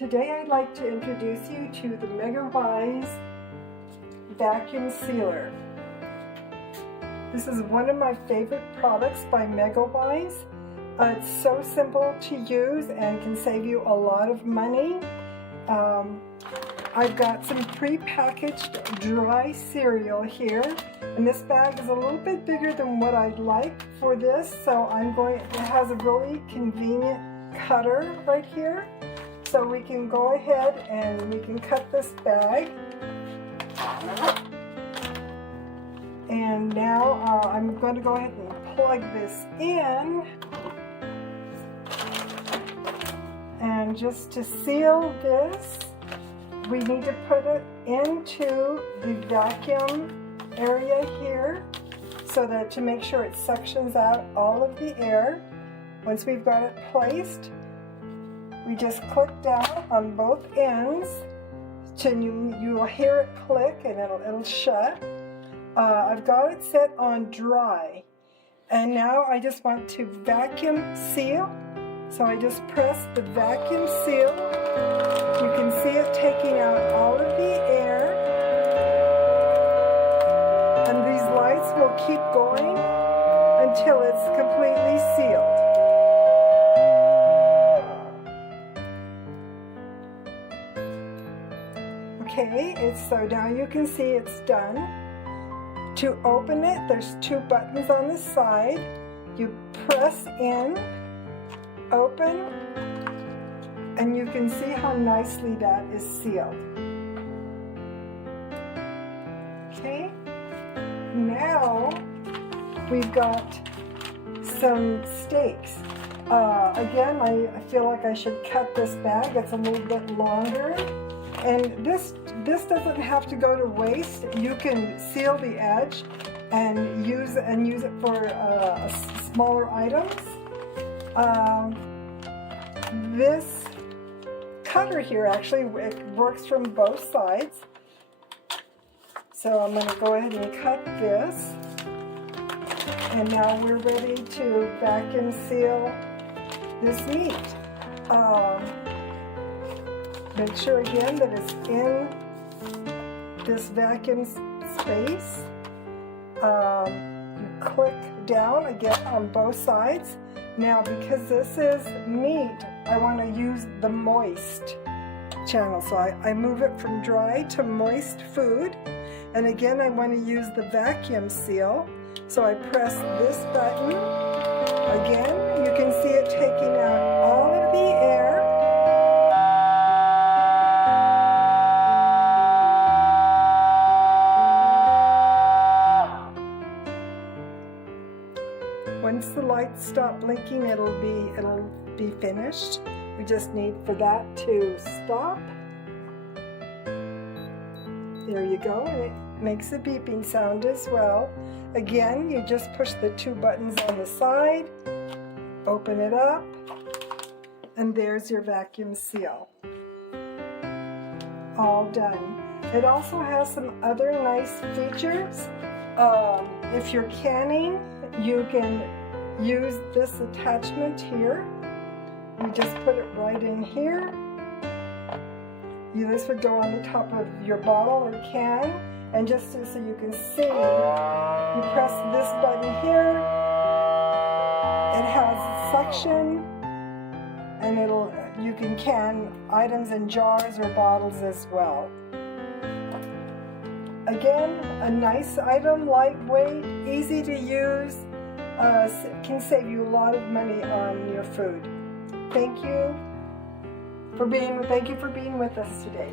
Today I'd like to introduce you to the MegaWise vacuum sealer. This is one of my favorite products by MegaWise. It's so simple to use and can save you a lot of money. I've got some pre-packaged dry cereal here, and this bag is a little bit bigger than what I'd like for this, so it has a really convenient cutter right here. So we can go ahead and we can cut this bag. And now I'm going to go ahead and plug this in. And just to seal this, we need to put it into the vacuum area here so that to make sure it suctions out all of the air. Once we've got it placed, we just click down on both ends, and you will hear it click and it'll shut. I've got it set on dry, and now I just want to vacuum seal. So I just press the vacuum seal. You can see it taking out all of the air, and these lights will keep going until it's completely sealed. Okay, so now you can see it's done. To open it, there's two buttons on the side. You press in, open, and you can see how nicely that is sealed. Okay, now we've got some steaks. Again, I feel like I should cut this bag. It's a little bit longer. And this doesn't have to go to waste. You can seal the edge and use it for smaller items. This cutter here actually it works from both sides. So I'm going to go ahead and cut this. And now we're ready to vacuum seal this meat. Make sure again that it's in this vacuum space. You click down again on both sides. Now because this is meat, I want to use the moist channel. So I move it from dry to moist food. And again, I want to use the vacuum seal. So I press this button. Again, you can see it taking out all of the air. Once the lights stop blinking, it'll be finished. We just need for that to stop. There you go, and it makes a beeping sound as well. Again, you just push the two buttons on the side, open it up, and there's your vacuum seal. All done. It also has some other nice features. If you're canning, you can use this attachment here. You just put it right in here. This would go on the top of your bottle or can, and just so you can see, you press this button here. It has suction, and you can can items in jars or bottles as well. Again, a nice item, lightweight, easy to use, can save you a lot of money on your food. Thank you for being with us today.